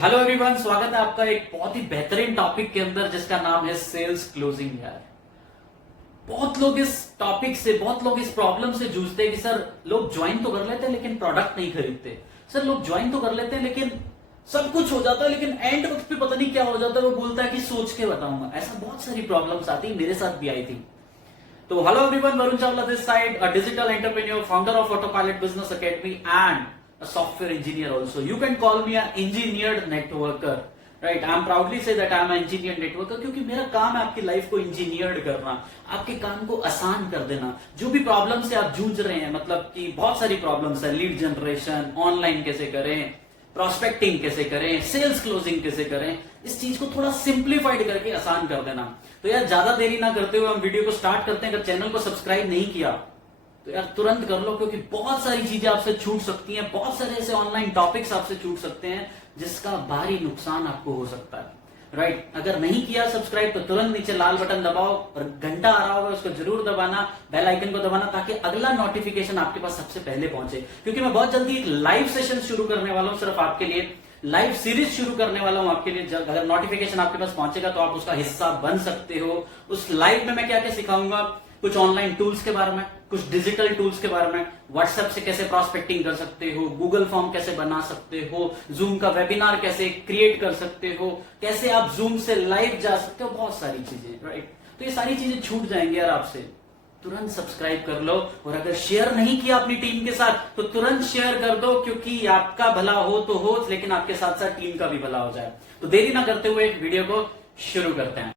Hello everyone, स्वागत है आपका एक बहुत ही बेहतरीन टॉपिक के अंदर जिसका नाम है सेल्स क्लोजिंग। यार बहुत लोग इस टॉपिक से, बहुत लोग इस प्रॉब्लम से जूझते हैं कि सर लोग ज्वाइन तो कर लेते हैं लेकिन प्रोडक्ट नहीं खरीदते। सर लोग ज्वाइन तो कर लेते हैं लेकिन सब कुछ हो जाता है, लेकिन एंड वक्त पे पता नहीं क्या हो जाता है। वो बोलता है कि सोच के बताऊंगा। ऐसा बहुत सारी प्रॉब्लम्स आती है, मेरे साथ भी आई थी। तो hello everyone, Varun Chawla this side, a digital entrepreneur, founder of autopilot business academy and a software engineer also. You can call me an engineered networker, right? I'm proudly say that I'm an engineered networker क्योंकि मेरा काम है आपकी life को engineered करना, आपके काम को आसान कर देना। जो भी प्रॉब्लम से आप जूझ रहे हैं, मतलब कि बहुत सारी प्रॉब्लम्स है, लीड जनरेशन, ऑनलाइन कैसे करें, प्रोस्पेक्टिंग कैसे करें, सेल्स क्लोजिंग कैसे करें, इस चीज को थोड़ा सिंप्लीफाइड करके आसान कर देना। तो यार ज्यादा देरी ना करते हुए हम वीडियो को स्टार्ट करते हैं। अगर चैनल को सब्सक्राइब नहीं किया तो यार तुरंत कर लो, क्योंकि बहुत सारी चीजें आपसे छूट सकती हैं, बहुत सारे ऐसे ऑनलाइन टॉपिक्स आपसे छूट सकते हैं जिसका भारी नुकसान आपको हो सकता है। राइट? अगर नहीं किया सब्सक्राइब तो तुरंत नीचे लाल बटन दबाओ और घंटा आ रहा होगा उसको जरूर दबाना, बेल आइकन को दबाना, ताकि अगला नोटिफिकेशन आपके पास सबसे पहले पहुंचे। क्योंकि मैं बहुत जल्दी एक लाइव सेशन शुरू करने वाला हूं, सिर्फ आपके लिए लाइव सीरीज शुरू करने वाला हूं आपके लिए। अगर नोटिफिकेशन आपके पास पहुंचेगा तो आप उसका हिस्सा बन सकते हो। उस लाइव में मैं क्या क्या सिखाऊंगा, कुछ ऑनलाइन टूल्स के बारे में, कुछ डिजिटल टूल्स के बारे में, व्हाट्सएप से कैसे प्रॉस्पेक्टिंग कर सकते हो, गूगल फॉर्म कैसे बना सकते हो, जूम का वेबिनार कैसे क्रिएट कर सकते हो, कैसे आप जूम से लाइव जा सकते हो, बहुत सारी चीजें। राइट? तो ये सारी चीजें छूट जाएंगी यार आपसे। तुरंत सब्सक्राइब कर लो, और अगर शेयर नहीं किया अपनी टीम के साथ तो तुरंत शेयर कर दो, क्योंकि आपका भला हो तो हो, लेकिन आपके साथ साथ टीम का भी भला हो जाए। तो देरी ना करते हुए वीडियो को शुरू करते हैं।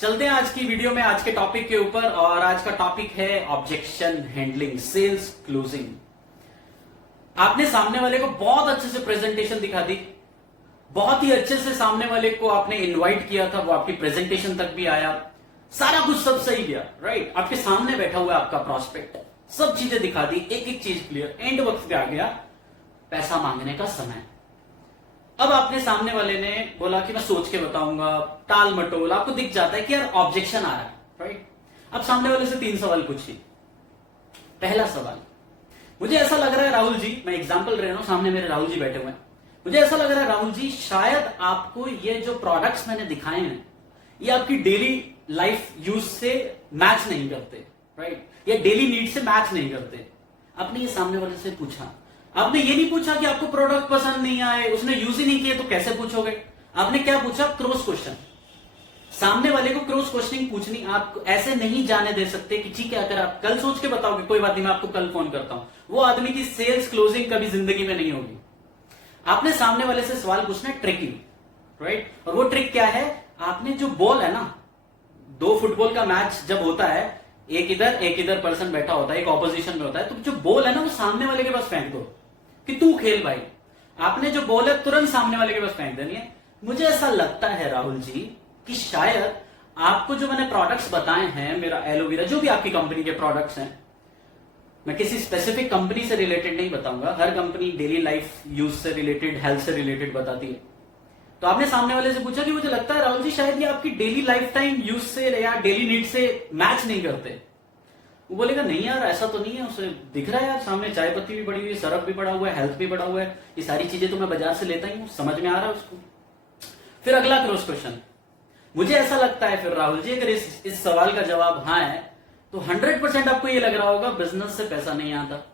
चलते हैं आज की वीडियो में, आज के टॉपिक के ऊपर। और आज का टॉपिक है ऑब्जेक्शन हैंडलिंग, सेल्स क्लोजिंग। आपने सामने वाले को बहुत अच्छे से प्रेजेंटेशन दिखा दी, बहुत ही अच्छे से सामने वाले को आपने इनवाइट किया था, वो आपकी प्रेजेंटेशन तक भी आया, सारा कुछ सब सही गया। राइट? आपके सामने बैठा हुआ है आपका प्रॉस्पेक्ट, सब चीजें दिखा दी, एक एक चीज क्लियर। एंड वक्त पे आ गया पैसा मांगने का समय। अब आपने सामने वाले ने बोला कि मैं सोच के बताऊंगा, टाल मटोल, आपको दिख जाता है कि यार ऑब्जेक्शन आ रहा है। राइट? अब सामने वाले से 3 सवाल पूछिए। पहला सवाल, मुझे ऐसा लग रहा है राहुल जी, मैं एग्जांपल ले रहा हूं, सामने मेरे राहुल जी बैठे हुए हैं, मुझे ऐसा लग रहा है राहुल जी शायद आपको ये जो प्रोडक्ट्स मैंने दिखाए हैं ये आपकी डेली लाइफ यूज से मैच नहीं करते। राइट? या डेली नीड से मैच नहीं करते। आपने ये सामने वाले से पूछा। आपने ये नहीं पूछा कि आपको प्रोडक्ट पसंद नहीं आए, उसने यूज ही नहीं किए तो कैसे पूछोगे। आपने क्या पूछा? Cross question. सामने वाले को क्रॉस क्वेश्चनिंग पूछनी। आप ऐसे नहीं जाने दे सकते कि ठीक है अगर आप कल सोच के बताओगे कोई बात नहीं, मैं आपको कल फोन करता हूं, वो आदमी की सेल्स क्लोजिंग कभी जिंदगी में नहीं होगी। आपने सामने वाले से सवाल पूछना है ट्रिकी। राइट? और वो ट्रिक क्या है, आपने जो बॉल है ना, 2 फुटबॉल का मैच जब होता है, एक इधर पर्सन बैठा होता है, एक ऑपोजिशन में होता है, तो जो बॉल है ना वो सामने वाले के पास फेंक दो कि तू खेल भाई। आपने जो बॉल है तुरंत सामने वाले के पास फेंक देनी है। मुझे ऐसा लगता है राहुल जी कि शायद आपको जो मैंने प्रोडक्ट्स बताए हैं, मेरा एलोवेरा, जो भी आपकी कंपनी के प्रोडक्ट्स हैं, मैं किसी स्पेसिफिक कंपनी से रिलेटेड नहीं बताऊंगा, हर कंपनी डेली लाइफ यूज से रिलेटेड, हेल्थ से रिलेटेड बताती है। तो आपने सामने वाले से पूछा कि मुझे लगता है राहुल जी शायद ये आपकी डेली लाइफ टाइम यूज से या डेली नीड से मैच नहीं करते। वो बोलेगा नहीं यार ऐसा तो नहीं है, उसे दिख रहा है यार सामने चाय पत्ती भी पड़ी हुई है, सरफ भी पड़ा हुआ है, हेल्थ भी पड़ा हुआ है, ये सारी चीजें तो मैं बाजार से लेता ही हूं, समझ में आ रहा है उसको। फिर अगला क्रॉस क्वेश्चन, मुझे ऐसा लगता है फिर राहुल जी अगर इस सवाल का जवाब हाँ है तो 100% आपको ये लग रहा होगा बिजनेस से पैसा नहीं आता।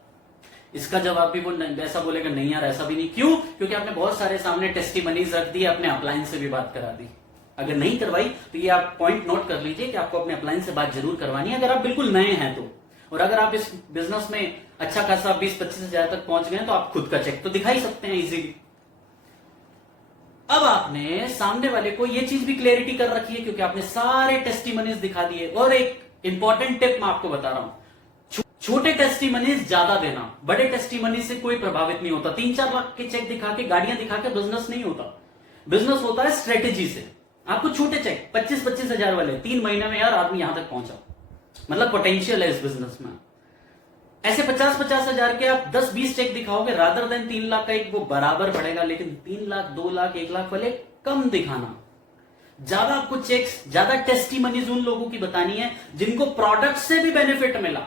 इसका जवाब भी वो ऐसा बोलेगा नहीं यार ऐसा भी नहीं। क्यों? क्योंकि आपने बहुत सारे सामने टेस्टिमनीज रख दी, अपने अप्लायंस से भी बात करा दी। अगर नहीं करवाई तो ये आप पॉइंट नोट कर लीजिए कि आपको अपने अप्लायंस से बात जरूर करवानी है, अगर आप बिल्कुल नए हैं तो। और अगर आप इस बिजनेस में अच्छा खासा 20-25 हजार तक पहुंच गए तो आप खुद का चेक तो दिखा ही सकते हैं इजीली। अब आपने सामने वाले को ये चीज भी क्लैरिटी कर रखी है क्योंकि आपने सारे टेस्टिमनीज दिखा दिए। और एक इंपॉर्टेंट टिप मैं आपको बता रहा हूं, छोटे टेस्टिमनीज ज्यादा देना, बड़े टेस्टिमनी से कोई प्रभावित नहीं होता। 3-4 लाख के चेक दिखा के, गाड़ियां दिखा के बिजनेस नहीं होता। बिजनेस होता है स्ट्रेटेजी से। आपको छोटे चेक 25-25 हजार वाले 3 महीने में यार आदमी यहां तक पहुंचा, मतलब पोटेंशियल है इस बिजनेस में। ऐसे 50-50 हजार के आप 10-20 चेक दिखाओगे, रादर देन 3 लाख का एक, वो बराबर बढ़ेगा। लेकिन 3 लाख, 2 लाख, 1 लाख वाले कम दिखाना। ज्यादा आपको चेक्स, ज्यादा टेस्टिमनीज उन लोगों की बतानी है जिनको प्रोडक्ट से भी बेनिफिट मिला।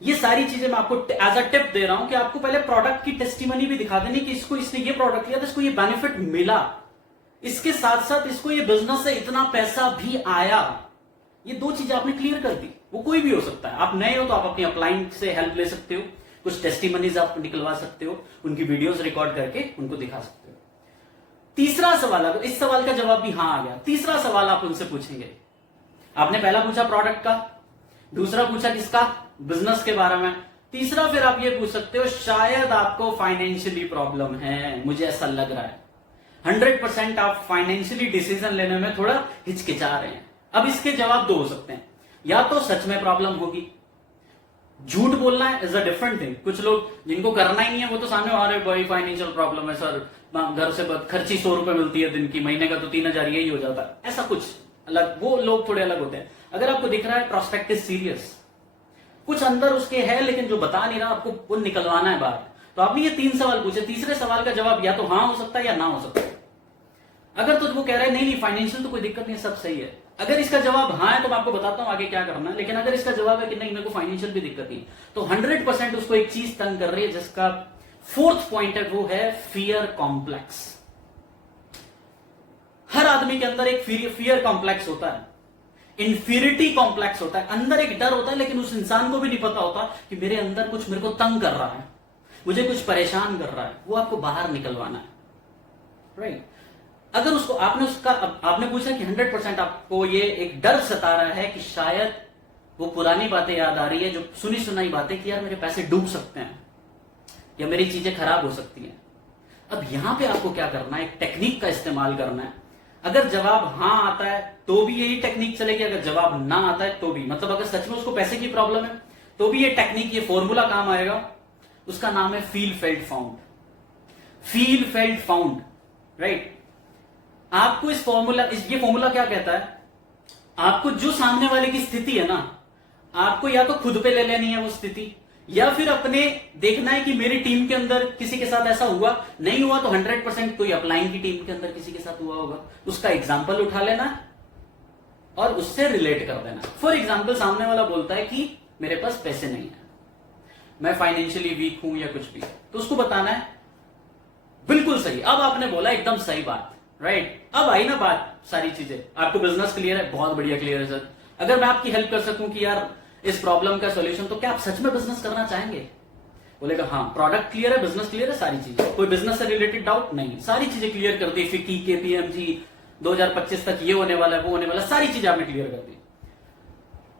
ये सारी चीजें मैं आपको एज अ टिप दे रहा हूं कि आपको पहले प्रोडक्ट की टेस्टिमनी भी दिखा देनी कि इसको, इसने ये प्रोडक्ट लिया था, इसको ये बेनिफिट मिला, इसके साथ साथ इसको ये बिजनेस से इतना पैसा भी आया। ये दो चीजें आपने क्लियर कर दी। वो कोई भी हो सकता है, आप नए हो तो आप अपनी अपलाइन से हेल्प ले सकते हो, कुछ टेस्टिमनीज आप निकलवा सकते हो, उनकी वीडियोस रिकॉर्ड करके उनको दिखा सकते हो। तीसरा सवाल, अगर इस सवाल का जवाब भी हां आ गया, तीसरा सवाल आप उनसे पूछेंगे। आपने पहला पूछा प्रोडक्ट का, दूसरा पूछा किसका, बिजनेस के बारे में, तीसरा फिर आप ये पूछ सकते हो शायद आपको फाइनेंशियली प्रॉब्लम है, मुझे ऐसा लग रहा है। 100% आप फाइनेंशियली डिसीजन लेने में थोड़ा हिचकिचा रहे हैं। अब इसके जवाब दो हो सकते हैं, या तो सच में प्रॉब्लम होगी, झूठ बोलना है इज अ डिफरेंट थिंग। कुछ लोग जिनको करना ही नहीं है वो तो सामने आ रहे भाई फाइनेंशियल प्रॉब्लम है सर, घर से खर्ची 100 रुपए मिलती है दिन की, महीने का तो 3000 यही हो जाता है, ऐसा कुछ अलग, वो लोग थोड़े अलग होते हैं। अगर आपको दिख रहा है प्रोस्पेक्ट इज सीरियस, कुछ अंदर उसके है लेकिन जो बता नहीं रहा, आपको वो निकलवाना है बाहर, तो आपने ये 3 सवाल पूछे, तीसरे सवाल का जवाब या तो हाँ हो सकता है या ना हो सकता है। अगर तो वो कह रहा है नहीं फाइनेंशियल तो कोई दिक्कत नहीं, सब सही है, अगर इसका जवाब हाँ है तो मैं आपको बताता हूं आगे क्या करना है। लेकिन अगर इसका जवाब है कि नहीं मेरे को फाइनेंशियल भी दिक्कत नहीं, तो 100% उसको एक चीज तंग कर रही है, जिसका 4th पॉइंट है, वो है फियर कॉम्प्लेक्स। हर आदमी के अंदर एक फियर कॉम्प्लेक्स होता है, इंफीरिटी कॉम्प्लेक्स होता है, अंदर एक डर होता है, लेकिन उस इंसान को भी नहीं पता होता कि मेरे अंदर कुछ मेरे को तंग कर रहा है, मुझे कुछ परेशान कर रहा है, वो आपको बाहर निकलवाना है, राइट। अगर उसको आपने पूछा कि 100% आपको ये एक डर सता रहा है कि शायद वो पुरानी बातें याद आ रही है, जो सुनी सुनाई बातें कि यार मेरे पैसे डूब सकते हैं या मेरी चीजें खराब हो सकती हैं। अब यहां पे आपको क्या करना है, एक टेक्निक का इस्तेमाल करना है। अगर जवाब हां आता है तो भी यही टेक्निक चलेगी, अगर जवाब ना आता है तो भी, मतलब अगर सच में उसको पैसे की प्रॉब्लम है तो भी ये टेक्निक, ये फॉर्मूला काम आएगा। उसका नाम है feel felt found. Feel felt found, right. आपको ये फॉर्मूला क्या कहता है, आपको जो सामने वाले की स्थिति है ना, आपको या तो खुद पे ले लेनी है वो स्थिति, या फिर अपने देखना है कि मेरी टीम के अंदर किसी के साथ ऐसा हुआ, नहीं हुआ तो 100% कोई अपलाइन की टीम के अंदर किसी के साथ हुआ होगा, उसका एग्जाम्पल उठा लेना और उससे रिलेट कर देना। फॉर एग्जाम्पल सामने वाला बोलता है कि मेरे पास पैसे नहीं है, मैं फाइनेंशियली वीक हूं या कुछ भी, तो उसको बताना है बिल्कुल सही। अब आपने बोला एकदम सही बात, राइट। अब आई ना बात, सारी चीजें आपको बिजनेस क्लियर है, बहुत बढ़िया क्लियर है सर। अगर मैं आपकी हेल्प कर सकूं कि यार इस प्रॉब्लम का सॉल्यूशन, तो क्या आप सच में बिजनेस करना चाहेंगे? बोलेगा हाँ, प्रोडक्ट क्लियर है, बिजनेस क्लियर है, सारी चीजें, कोई बिजनेस से रिलेटेड डाउट नहीं, सारी चीजें क्लियर कर दी, फिक्की KPMG 2025 तक ये होने वाला है, वो होने वाला, सारी चीजें आपने क्लियर कर दी।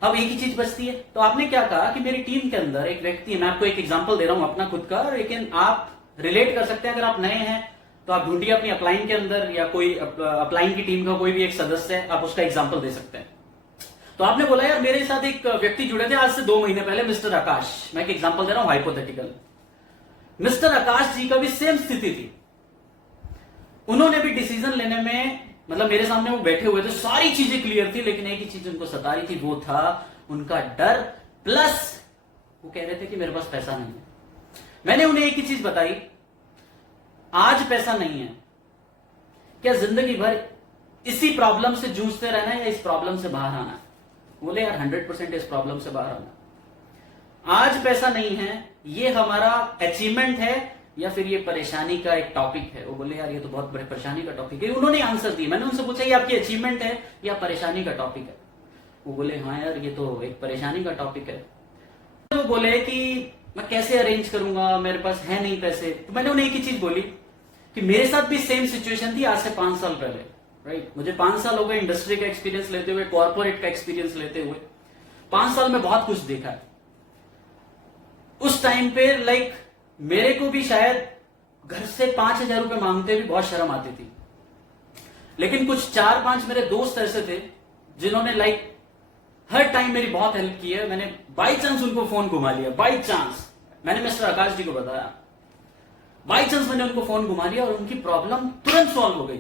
अब एक ही चीज बचती है, तो आपने क्या कहा कि मेरी टीम के अंदर एक व्यक्ति है, मैं आपको एक एग्जांपल दे रहा हूं अपना खुद का, लेकिन आप रिलेट कर सकते हैं। अगर आप नए हैं तो आप ढूंढिए अपनी अपलाइन के अंदर, या कोई अपलाइन की टीम का कोई भी एक सदस्य है, आप उसका एग्जांपल दे सकते हैं। तो आपने बोला यार मेरे साथ एक व्यक्ति जुड़े थे आज से 2 महीने पहले, मिस्टर आकाश। मैं एक एग्जांपल दे रहा हूं हाइपोथेटिकल। मिस्टर आकाश जी का भी सेम स्थिति थी, उन्होंने भी डिसीजन लेने में, मतलब मेरे सामने वो बैठे हुए थे, सारी चीजें क्लियर थी, लेकिन एक ही चीज उनको सता रही थी, वो था उनका डर, प्लस वो कह रहे थे कि मेरे पास पैसा नहीं है। मैंने उन्हें एक ही चीज बताई, आज पैसा नहीं है, क्या जिंदगी भर इसी प्रॉब्लम से जूझते रहना है या इस प्रॉब्लम से बाहर आना है? बोले यार 100% इस प्रॉब्लम से बाहर आना। आज पैसा नहीं है, ये हमारा अचीवमेंट है या फिर ये परेशानी का एक टॉपिक है? वो बोले यार ये तो बहुत बड़े परेशानी का टॉपिक है। उन्होंने आंसर दिया, मैंने उनसे पूछा ये आपकी अचीवमेंट है या परेशानी का टॉपिक है? वो बोले हाँ यार ये तो एक परेशानी का टॉपिक है। वो बोले कि मैं कैसे अरेंज करूंगा, मेरे पास है नहीं पैसे। तो मैंने उन्हें एक ही चीज बोली कि मेरे साथ भी सेम सिचुएशन थी आज से 5 साल पहले, राइट। मुझे 5 साल हो गए इंडस्ट्री का एक्सपीरियंस लेते हुए, कॉर्पोरेट का एक्सपीरियंस लेते हुए। 5 साल में बहुत कुछ देखा है। उस टाइम पे मेरे को भी शायद घर से 5,000 रुपए मांगते भी बहुत शर्म आती थी, लेकिन कुछ 4-5 मेरे दोस्त ऐसे थे जिन्होंने हर टाइम मेरी बहुत हेल्प की है। मैंने बाई चांस उनको फोन घुमा लिया, बाई चांस मैंने मिस्टर आकाश जी को बताया, बाई चांस मैंने उनको फोन घुमा लिया और उनकी प्रॉब्लम तुरंत सॉल्व हो गई।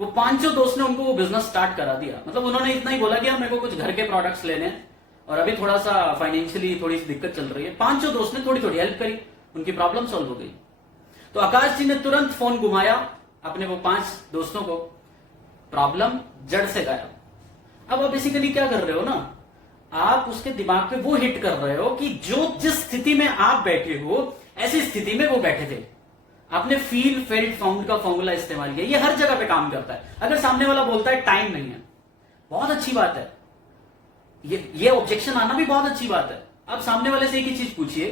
वो 5 दोस्त ने उनको वो बिजनेस स्टार्ट करा दिया। मतलब उन्होंने इतना ही बोला कि मेरे को कुछ घर के प्रोडक्ट्स लेने हैं और अभी थोड़ा सा फाइनेंशियली थोड़ी सी दिक्कत चल रही है। 5 दोस्त ने थोड़ी थोड़ी हेल्प करी, उनकी प्रॉब्लम सॉल्व हो गई। तो आकाश जी ने तुरंत फोन घुमाया अपने वो 5 दोस्तों को, प्रॉब्लम जड़ से गायब। अब आप बेसिकली क्या कर रहे हो ना, आप उसके दिमाग पे वो हिट कर रहे हो कि जिस स्थिति में आप बैठे हो ऐसी स्थिति में वो बैठे थे। आपने फील फेल्ट फाउंड का फॉर्मूला इस्तेमाल किया। ये हर जगह पे काम करता है। अगर सामने वाला बोलता है टाइम नहीं है, बहुत अच्छी बात है, ये ऑब्जेक्शन आना भी बहुत अच्छी बात है। आप सामने वाले से एक ही चीज पूछिए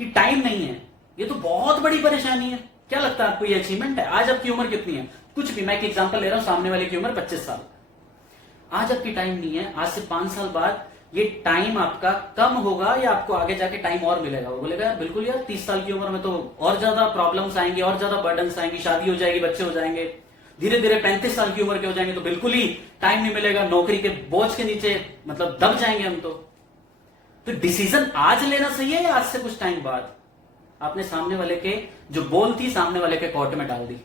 कि टाइम नहीं है, ये तो बहुत बड़ी परेशानी है। क्या लगता है आपको ये अचीवमेंट है? आज आपकी उम्र कितनी है? कुछ भी, मैं एक एग्जांपल ले रहा हूं, सामने वाले की उम्र 25 साल। आज आपकी टाइम नहीं है, आज से 5 साल बाद ये टाइम आपका कम होगा या आपको आगे जाके टाइम और मिलेगा? वो बोलेगा यार बिल्कुल यार, 30 साल की उम्र में तो और ज्यादा प्रॉब्लम्स आएंगे, और ज्यादा बर्डन्स आएंगी, शादी हो जाएगी, बच्चे हो जाएंगे, धीरे धीरे 35 साल की उम्र के हो जाएंगे तो बिल्कुल ही टाइम नहीं मिलेगा, नौकरी के बोझ के नीचे मतलब दब जाएंगे हम तो डिसीजन आज लेना सही है या आज से कुछ टाइम बाद? आपने सामने वाले के जो बोल थी सामने वाले के कोर्ट में डाल दी।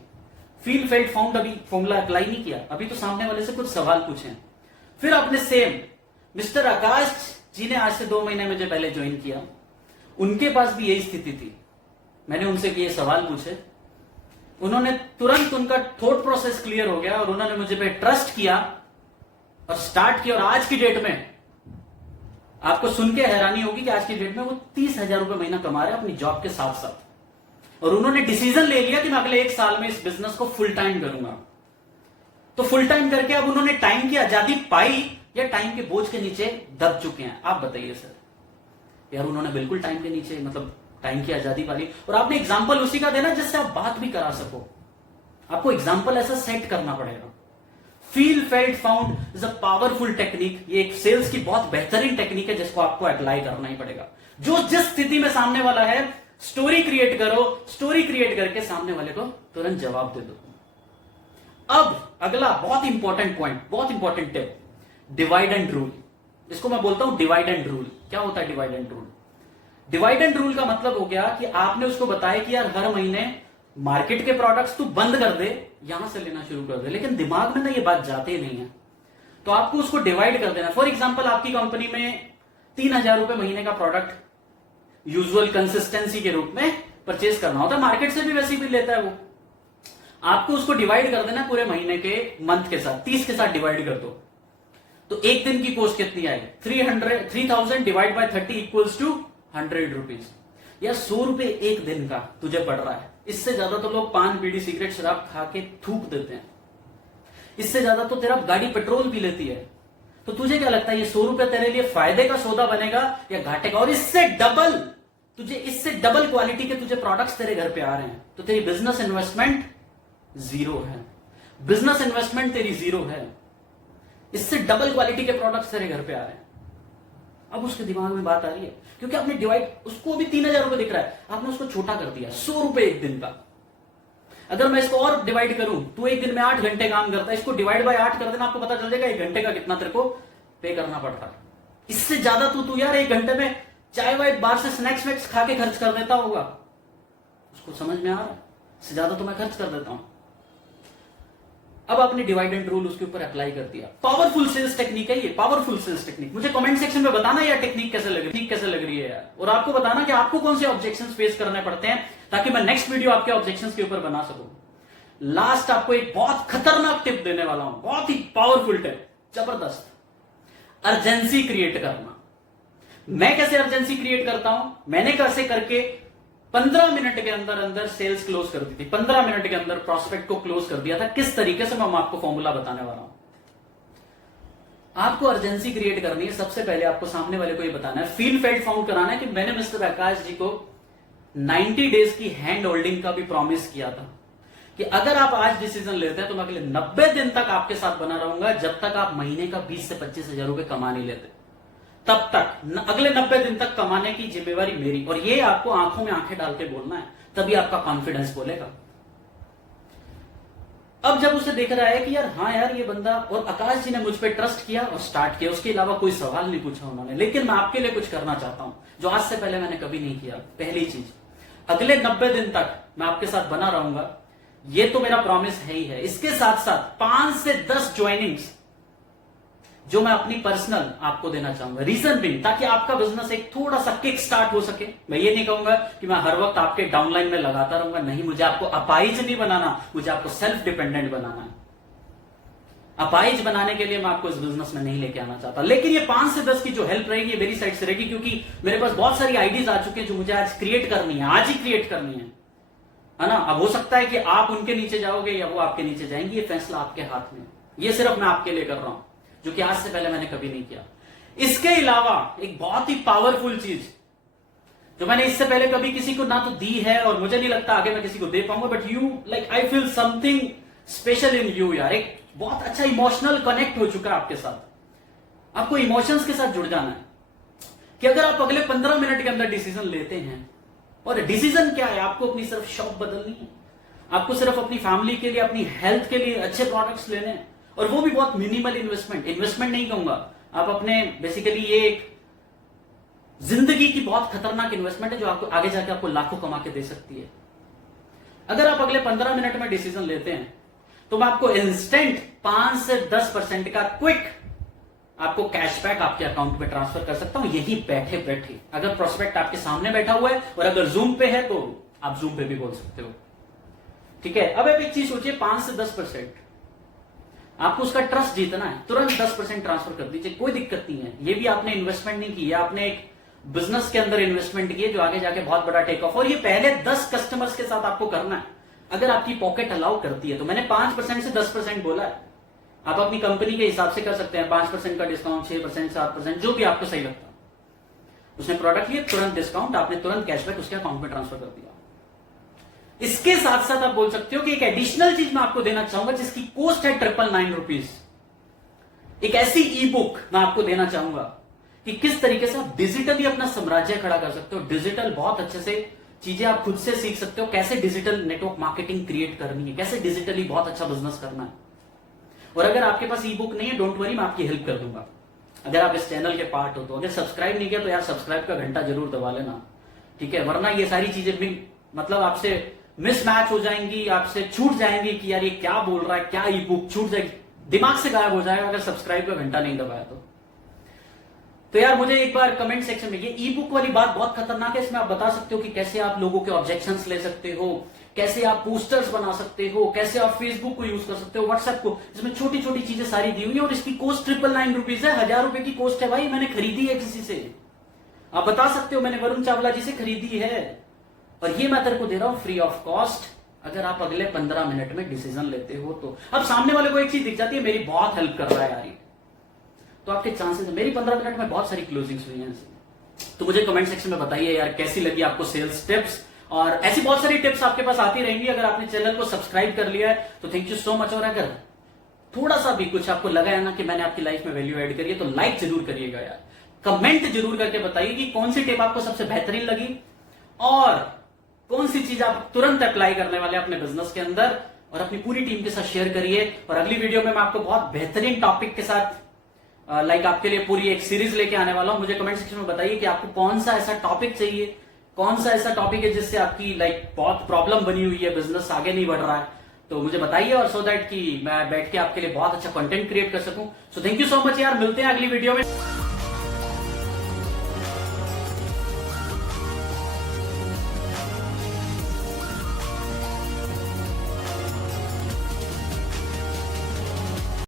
फील फेल्ट फाउंड अभी फॉर्मूला अप्लाई नहीं किया, अभी तो सामने वाले से कुछ सवाल पूछे। फिर आपने सेम मिस्टर आकाश जी ने आज से 2 महीने मुझे पहले ज्वाइन किया, उनके पास भी यही स्थिति थी। मैंने उनसे ये सवाल पूछे, उन्होंने तुरंत उनका थॉट प्रोसेस क्लियर हो गया और उन्होंने मुझे पे ट्रस्ट किया और स्टार्ट किया। और आज की डेट में आपको सुन के हैरानी होगी कि आज की डेट में वो 30,000 रुपए महीना कमा रहे हैं अपनी जॉब के साथ साथ। और उन्होंने डिसीजन ले लिया कि मैं अगले 1 साल में इस बिजनेस को फुल टाइम करूंगा। तो फुल टाइम करके अब उन्होंने टाइम की आजादी पाई या टाइम के बोझ के नीचे दब चुके हैं? आप बताइए सर। यार उन्होंने बिल्कुल टाइम के नीचे मतलब टाइम की आजादी पाली। और आपने एग्जाम्पल उसी का देना जिससे आप बात भी करा सको। आपको एग्जाम्पल ऐसा सेट करना पड़ेगा। Feel felt found is a powerful technique. ये एक सेल्स की बहुत बेहतरीन टेक्निक है जिसको आपको अप्लाई करना ही पड़ेगा। जो जिस स्थिति में सामने वाला है, स्टोरी क्रिएट करो, स्टोरी क्रिएट करके सामने वाले को तुरंत जवाब दे दो। अब अगला बहुत इंपॉर्टेंट पॉइंट, बहुत important tip, divide and rule. इसको मैं बोलता हूं डिवाइड एंड रूल। क्या होता है divide and rule? Divide and rule का मतलब हो गया कि आपने उसको बताया कि यार हर महीने मार्केट के प्रोडक्ट्स तू बंद कर दे, यहां से लेना शुरू कर दे। लेकिन दिमाग में ना ये बात जाती नहीं है, तो आपको उसको डिवाइड कर देना। फॉर एग्जांपल आपकी कंपनी में 3,000 रुपए महीने का प्रोडक्ट यूजुअल कंसिस्टेंसी के रूप में परचेज करना होता है, मार्केट से भी वैसे भी लेता है वो। आपको उसको डिवाइड कर देना पूरे महीने के मंथ के साथ, 30 के साथ डिवाइड कर दो। तो एक दिन की कॉस्ट कितनी आई? 3,000 divide by 30 equals to 100 rupees. या 100 रुपए एक दिन का तुझे पड़ रहा है। इससे ज्यादा तो लोग पान बीड़ी सिगरेट शराब खा के थूक देते हैं। इससे ज्यादा तो तेरा गाड़ी पेट्रोल भी लेती है। तो तुझे क्या लगता है ये 100 रुपए तेरे लिए फायदे का सौदा बनेगा या घाटे का? और इससे डबल क्वालिटी के तुझे प्रोडक्ट्स तेरे घर पे आ रहे हैं, तो तेरी बिजनेस इन्वेस्टमेंट जीरो है। बिजनेस इन्वेस्टमेंट तेरी जीरो है। इससे डबल क्वालिटी के प्रोडक्ट्स तेरे घर पे आ रहे हैं। अब उसके दिमाग में बात आ रही है क्योंकि आपने डिवाइड, उसको अभी 3,000 रुपए दिख रहा है, आपने उसको छोटा कर दिया, 100 रुपए एक दिन का। अगर मैं इसको और डिवाइड करूं, तू एक दिन में 8 घंटे काम करता है, इसको डिवाइड बाय 8 कर देना, आपको पता चल जाएगा 1 घंटे का कितना तेरे को पे करना पड़ता है। इससे ज्यादा तू यार 1 घंटे में चाय वाय बाहर से स्नैक्स वैक्स खा के खर्च कर देता होगा। उसको समझ में आ रहा है? इससे ज्यादा तो मैं खर्च कर देता हूं। अब आपने डिवाइड एंड रूल उसके ऊपर अप्लाई कर दिया। पावरफुल सेल्स टेक्निक है ये, पावरफुल सेल्स टेक्निक। मुझे कमेंट सेक्शन में बताना यार टेक्निक कैसे लग रही है यार, और आपको बताना कि आपको कौन से ऑब्जेक्शंस फेस करने पड़ते हैं ताकि मैं नेक्स्ट वीडियो आपके ऑब्जेक्शंस के ऊपर बना सकूं। लास्ट आपको एक बहुत खतरनाक टिप देने वाला हूं, बहुत ही पावरफुल टिप, जबरदस्त। अर्जेंसी क्रिएट करना। मैं कैसे अर्जेंसी क्रिएट करता हूं? मैंने कैसे करके 15 मिनट के अंदर सेल्स क्लोज कर दी थी। 15 मिनट के अंदर प्रोस्पेक्ट को क्लोज कर दिया था। किस तरीके से, मैं आपको फॉर्मूला बताने वाला हूं। आपको अर्जेंसी क्रिएट करनी है। सबसे पहले आपको सामने वाले को ये बताना है, फील फेल्ट फाउंड कराना है कि मैंने मिस्टर आकाश जी को 90 डेज की हैंड होल्डिंग का भी प्रॉमिस किया था कि अगर आप आज डिसीजन लेते हैं तो मैं अगले 90 दिन तक आपके साथ बना रहूंगा, जब तक आप महीने का 20 से 25,000 रुपए कमा नहीं लेते। तब तक अगले 90 दिन तक कमाने की जिम्मेवारी मेरी। और ये आपको आंखों में आंखें डाल के बोलना है, तभी आपका कॉन्फिडेंस बोलेगा। अब जब उसे देख रहा है कि यार हाँ यार ये बंदा, और आकाश जी ने मुझ पर ट्रस्ट किया और स्टार्ट किया, उसके अलावा कोई सवाल नहीं पूछा उन्होंने, लेकिन मैं आपके लिए कुछ करना चाहता हूं जो आज से पहले मैंने कभी नहीं किया। पहली चीज, अगले 90 दिन तक मैं आपके साथ बना रहूंगा, ये तो मेरा प्रॉमिस है ही है। इसके साथ साथ 5 से 10 ज्वाइनिंग्स जो मैं अपनी पर्सनल आपको देना चाहूंगा। रीजन भी, ताकि आपका बिजनेस एक थोड़ा सा किक स्टार्ट हो सके। मैं ये नहीं कहूंगा कि मैं हर वक्त आपके डाउनलाइन में लगाता रहूंगा, नहीं, मुझे आपको अपाहिज नहीं बनाना, मुझे आपको सेल्फ डिपेंडेंट बनाना है। अपाहिज बनाने के लिए मैं आपको इस बिजनेस में नहीं लेके आना चाहता। लेकिन ये 5 से 10 की जो हेल्प रहेगी ये मेरी साइड से रहेगी, क्योंकि मेरे पास बहुत सारी आइडियाज आ चुके हैं जो मुझे आज क्रिएट करनी है, आज ही क्रिएट करनी है ना। अब हो सकता है कि आप उनके नीचे जाओगे या वो आपके नीचे जाएंगे, ये फैसला आपके हाथ में। ये सिर्फ मैं आपके लिए कर रहा हूं, जो कि आज से पहले मैंने कभी नहीं किया। इसके अलावा एक बहुत ही पावरफुल चीज जो मैंने इससे पहले कभी किसी को ना तो दी है और मुझे नहीं लगता आगे मैं किसी को दे पाऊंगा, but you like I feel something special in you यार। एक बहुत अच्छा इमोशनल कनेक्ट हो चुका है आपके साथ। आपको इमोशंस के साथ जुड़ जाना है कि अगर आप अगले 15 मिनट के अंदर डिसीजन लेते हैं, और डिसीजन क्या है, आपको अपनी सिर्फ शॉप बदलनी है, आपको सिर्फ अपनी फैमिली के लिए, अपनी हेल्थ के लिए अच्छे प्रोडक्ट्स लेने हैं, और वो भी बहुत मिनिमल इन्वेस्टमेंट नहीं कहूंगा, आप अपने बेसिकली ये एक जिंदगी की बहुत खतरनाक इन्वेस्टमेंट है जो आपको आगे जाके आपको लाखों कमा के दे सकती है। अगर आप अगले 15 मिनट में डिसीजन लेते हैं तो मैं आपको इंस्टेंट 5 से 10% का क्विक आपको कैशबैक आपके अकाउंट में ट्रांसफर कर सकता हूं, यही बैठे बैठे। अगर प्रोस्पेक्ट आपके सामने बैठा हुआ है और अगर जूम पे है तो आप जूम पे भी बोल सकते हो, ठीक है। अब आप एक चीज सोचिए, 5 से 10% आपको उसका ट्रस्ट जीतना है, तुरंत 10% ट्रांसफर कर दीजिए, कोई दिक्कत नहीं है। ये भी आपने इन्वेस्टमेंट नहीं की है, आपने एक बिजनेस के अंदर इन्वेस्टमेंट की है जो आगे जाके बहुत बड़ा टेक ऑफ, और ये पहले 10 कस्टमर्स के साथ आपको करना है। अगर आपकी पॉकेट अलाउ करती है तो मैंने 5% से 10% बोला है, आप अपनी कंपनी के हिसाब से कर सकते हैं। 5% का डिस्काउंट, 6%, 7%, जो भी आपको सही लगता है। उसने प्रोडक्ट लिए, तुरंत डिस्काउंट, आपने तुरंत कैशबैक उसके अकाउंट में ट्रांसफर कर दिया। इसके साथ साथ आप बोल सकते हो कि एक एडिशनल चीज मैं आपको देना चाहूंगा जिसकी कॉस्ट है 999 रुपीज। एक ऐसी ई बुक मैं आपको देना चाहूंगा कि किस तरीके से आप डिजिटली अपना साम्राज्य खड़ा कर सकते हो। डिजिटल बहुत अच्छे से चीजें आप खुद से सीख सकते हो, कैसे डिजिटल नेटवर्क मार्केटिंग क्रिएट करनी है, कैसे डिजिटली बहुत अच्छा बिजनेस करना है। और अगर आपके पास ई बुक नहीं है, डोंट वरी, मैं आपकी हेल्प कर दूंगा। अगर आप इस चैनल के पार्ट हो तो, अगर सब्सक्राइब नहीं किया तो यार सब्सक्राइब का घंटा जरूर दबा लेना, ठीक है। वरना ये सारी चीजें भी मतलब आपसे मिसमैच हो जाएंगी, आपसे छूट जाएंगी कि यार ये क्या बोल रहा है, क्या ई बुक छूट जाएगी, दिमाग से गायब हो जाएगा अगर सब्सक्राइब का घंटा नहीं दबाया तो यार मुझे एक बार कमेंट सेक्शन में, ये ई बुक वाली बात बहुत खतरनाक है, इसमें आप बता सकते हो कि कैसे आप लोगों के ऑब्जेक्शंस ले सकते हो, कैसे आप पोस्टर्स बना सकते हो, कैसे आप फेसबुक को यूज कर सकते हो, व्हाट्सएप को, इसमें छोटी छोटी चीजें सारी दी हुई है। और इसकी कॉस्ट 999 रुपीज है, 1000 रुपए की कॉस्ट है भाई। मैंने खरीदी है किसी से, आप बता सकते हो मैंने वरुण चावला जी से खरीदी है, और ये मैं तेरे को दे रहा हूं फ्री ऑफ कॉस्ट। अगर आप अगले 15 मिनट में डिसीजन लेते हो तो अब सामने वाले को एक चीज दिख जाती है, मेरी बहुत हेल्प कर रहा है यार, तो आपके चांसेस है। मेरी 15 मिनट में बहुत सारी क्लोजिंग्स हुई हैं। तो मुझे कमेंट सेक्शन में बताइए यार कैसी लगी आपको सेल्स टिप्स, और ऐसी बहुत सारी टिप्स आपके पास आती रहेंगी। अगर आपने चैनल को सब्सक्राइब कर लिया है तो थैंक यू सो मच। और अगर थोड़ा सा भी कुछ आपको लगा है ना कि मैंने आपकी लाइफ में वैल्यू ऐड करी है तो लाइक जरूर करिएगा यार, कमेंट जरूर करके बताइए कि कौन सी टिप आपको सबसे बेहतरीन लगी और कौन सी चीज आप तुरंत अप्लाई करने वाले अपने बिजनेस के अंदर, और अपनी पूरी टीम के साथ शेयर करिए। और अगली वीडियो में मैं आपको बहुत बेहतरीन टॉपिक के साथ आपके लिए पूरी एक सीरीज लेके आने वाला हूं। मुझे कमेंट सेक्शन में बताइए कि आपको कौन सा ऐसा टॉपिक चाहिए, कौन सा ऐसा टॉपिक है जिससे आपकी बहुत प्रॉब्लम बनी हुई है, बिजनेस आगे नहीं बढ़ रहा है, तो मुझे बताइए, और सो दैट कि मैं बैठ के आपके लिए बहुत अच्छा कंटेंट क्रिएट कर सकूं। So thank you so much यार, मिलते हैं अगली वीडियो में।